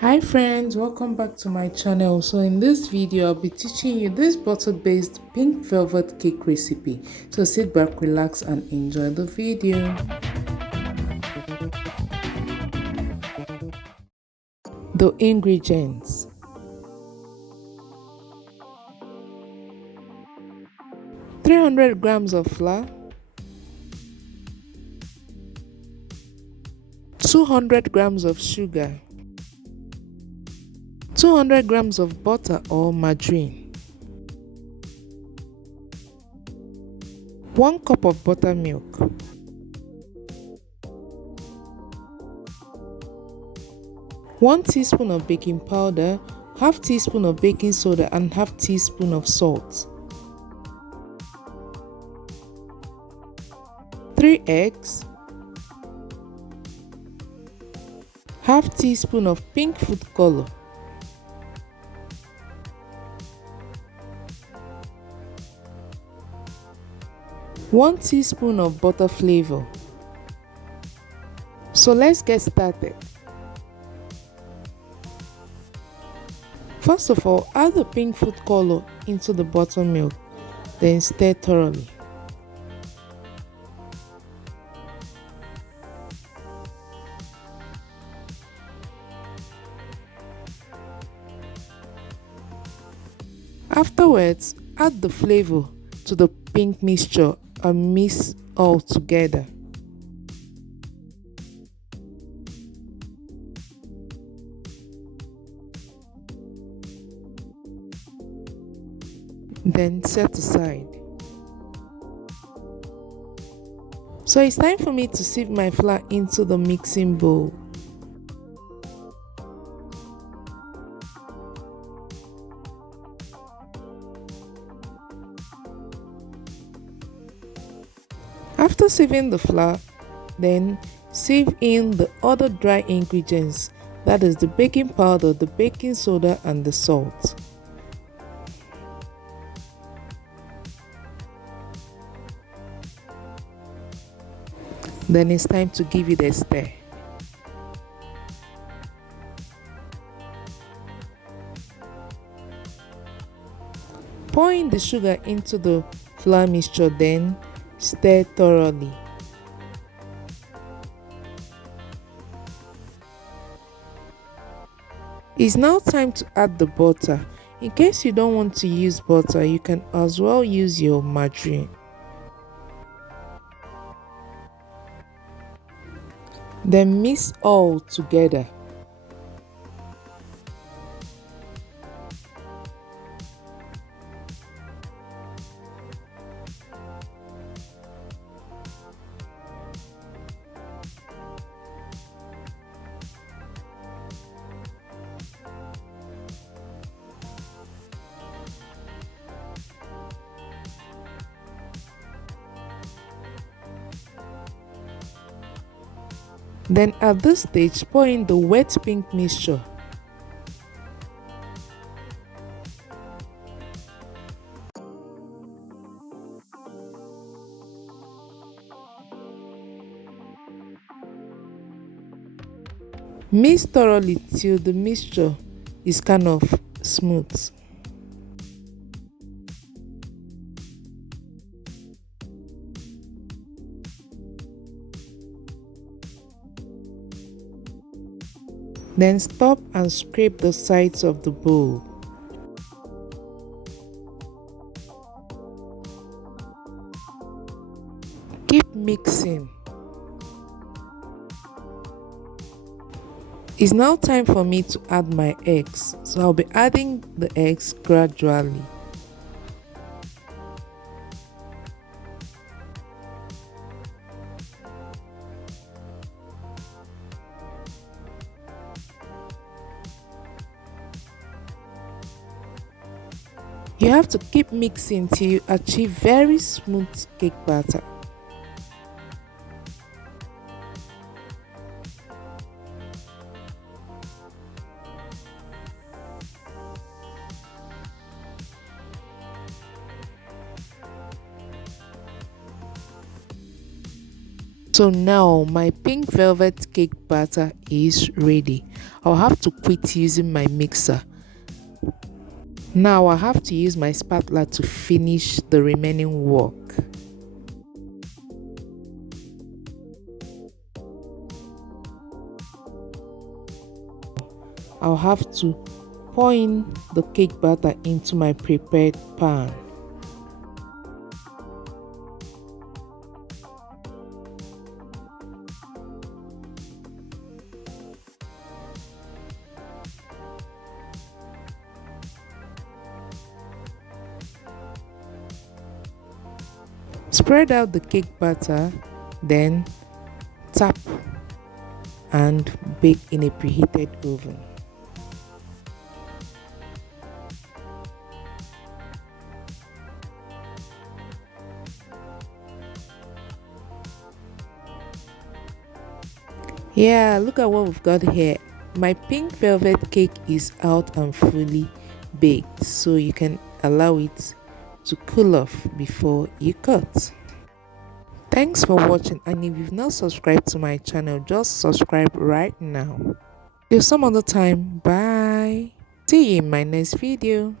Hi friends, welcome back to my channel. So in this video I'll be teaching you this butter based pink velvet cake recipe. So sit back, relax and enjoy the video. The ingredients: 300 grams of flour, 200 grams of sugar, 200 grams of butter or margarine, 1 cup of buttermilk, 1 teaspoon of baking powder, half teaspoon of baking soda and half teaspoon of salt, 3 eggs, half teaspoon of pink food color, 1 teaspoon of butter flavor. So let's get started. First of all, add the pink food color into the buttermilk, then stir thoroughly. Afterwards, add the flavor to the pink mixture and mix all together. Then set aside. So it's time for me to sieve my flour into the mixing bowl. After sieving the flour, then sieve in the other dry ingredients, that is the baking powder, the baking soda and the salt. Then it's time to give it a stir. Pour in the sugar into the flour mixture, then stir thoroughly. It's now time to add the butter. In case you don't want to use butter, you can as well use your margarine. Then mix all together. Then at this stage, pour in the wet pink mixture. Mix thoroughly till the mixture is kind of smooth. Then stop and scrape the sides of the bowl. Keep mixing. It's now time for me to add my eggs, so I'll be adding the eggs gradually. You have to keep mixing till you achieve very smooth cake batter. So now my pink velvet cake batter is ready. I'll have to quit using my mixer. Now I have to use my spatula to finish the remaining work. I'll have to pour in the cake batter into my prepared pan. Spread out the cake batter, then tap and bake in a preheated oven. Yeah, look at what we've got here. My pink velvet cake is out and fully baked, so you can allow it to cool off before you cut. Thanks for watching, and if you've not subscribed to my channel, just subscribe right now. Till some other time, bye. See you in my next video.